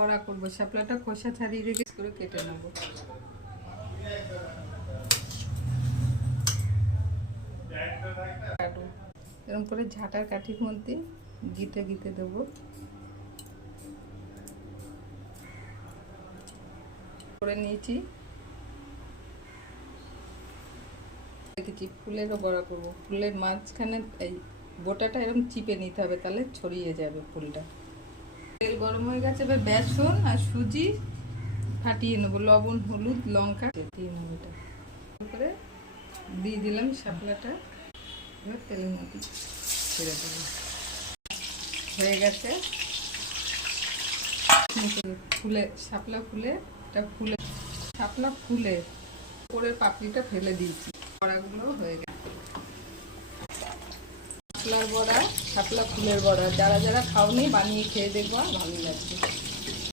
বড়া করবো। শাপলাটা খোসা ছাড়িয়ে রেখে করে কেটে নেবো। এরকম করে ঝাঁটার কাঠির মধ্যে গিতে গিতে দেবো। করে নিয়েছি, দেখেছি ফুলেরও বড়া করবো। ফুলের মাঝখানে এই গোটাটা এরকম চিপে নিতে হবে, তাহলে ছড়িয়ে যাবে ফুলটা। তেল গরম হয়ে গেছে, এবার বেসন আর সুজি ফাটিয়ে নেবো, লবণ হলুদ লঙ্কা দিয়ে নেবো। এটা করে দিয়ে দিলাম শাপলাটা, এবার তেলের মধ্যে ছেড়ে দেবো। হয়ে গেছে ফুলে শাপলা ফুলে, এটা ফুলে শাপলা ফুলে উপরের পাপড়িটা ফেলে দিয়েছি। বড়াগুলো হয়ে গেছে, শাপলার বড়া, শাপলা ফুলের বড়া। যারা যারা খাওনি বানিয়ে খেয়ে দেখবা, ভালো লাগবে।